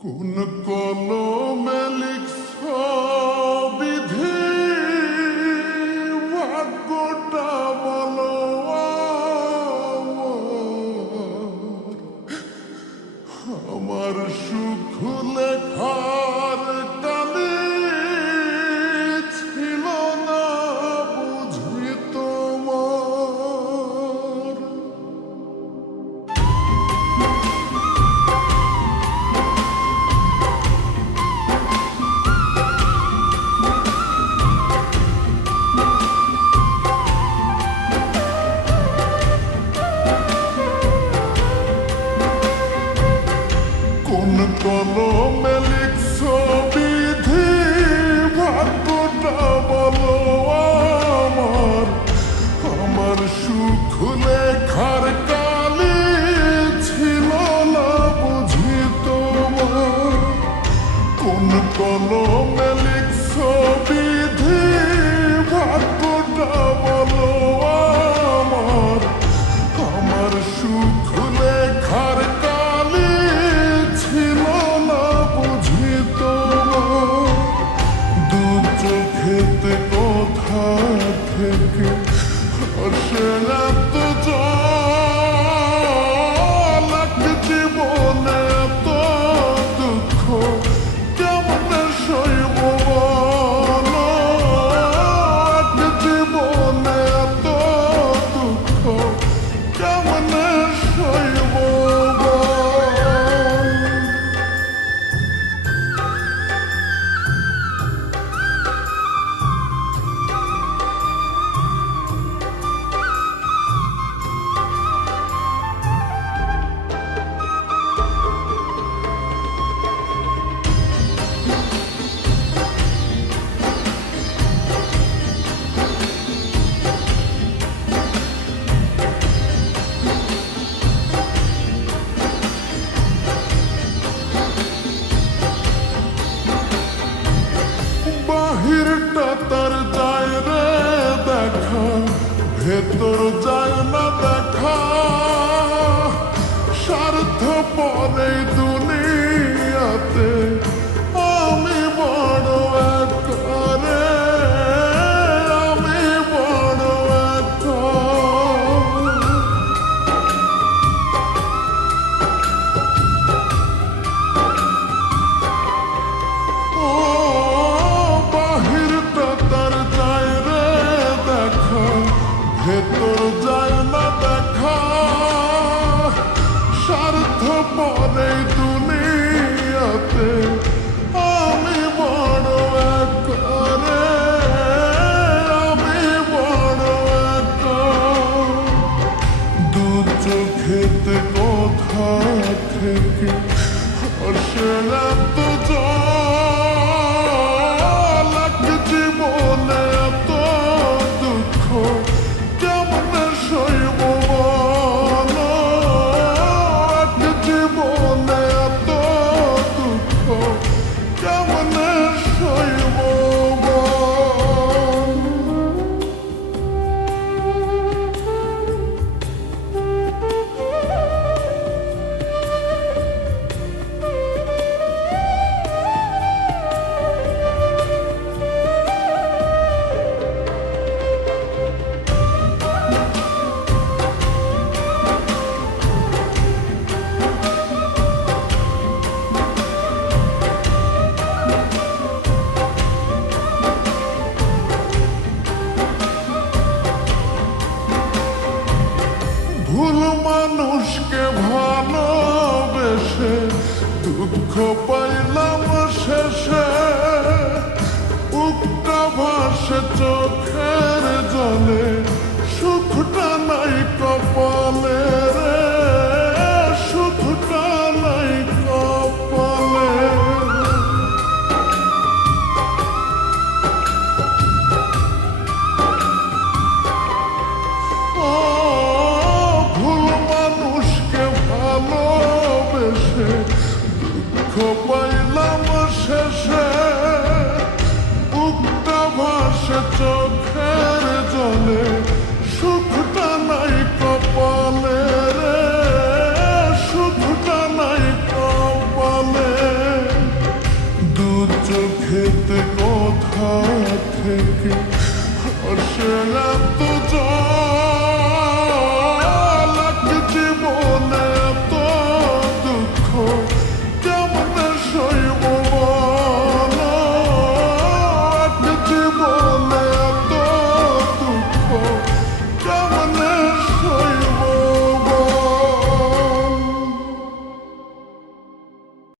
কোন কলমে লিখছ বিধি ভাগ্যটা বলো আমার সুখ লেখার কালে ছিল না বুঝি তোমার কোন কলমে লিখছ বিধি ভাগ্যটা বলো আমার আমার সুখ লেখার কালে ছিল না বুঝি তোমার কোন কলমে লিখছ বিধি ভাগ্যটা বলো আমার আমার সুখ লেখার কালে ছিল না বুঝি তোমার দু চোখেতে কোথা থেকে আসে এত জল এক জীবনে এত দুঃখ কেমনে সইব বলো এক জীবনে এত দুঃখ কেমনে সইব বাহিরটা তার যায় রে দেখা ভেতর যায় না দেখা স্বার্থ পরে দুনিয়াতে আমি বড় একা রে আমি বড় একা ও বাহিরটা তার যায় রে দেখা ভেতর যায় না দেখা স্বার্থ পরে দুনিয়াতে আমি বড় একা রে আমি বড় একা দু চোখেতে কোথা থেকে আসে এত জল এক জীবনে এত দুঃখ কেমনে সইব বলো এক জীবনে এত দুঃখ কেমনে সইব ভুল মানুষকে ভালোবেসে দুঃখ পাইলাম শেষে উক্তা ভাসে চোখের জলে সুখটা নাই কপালে রে সুখটা নাই কপালে ও ভুল মানুষকে ভালোবেসে দুঃখ চোখেতে কোথা থেকে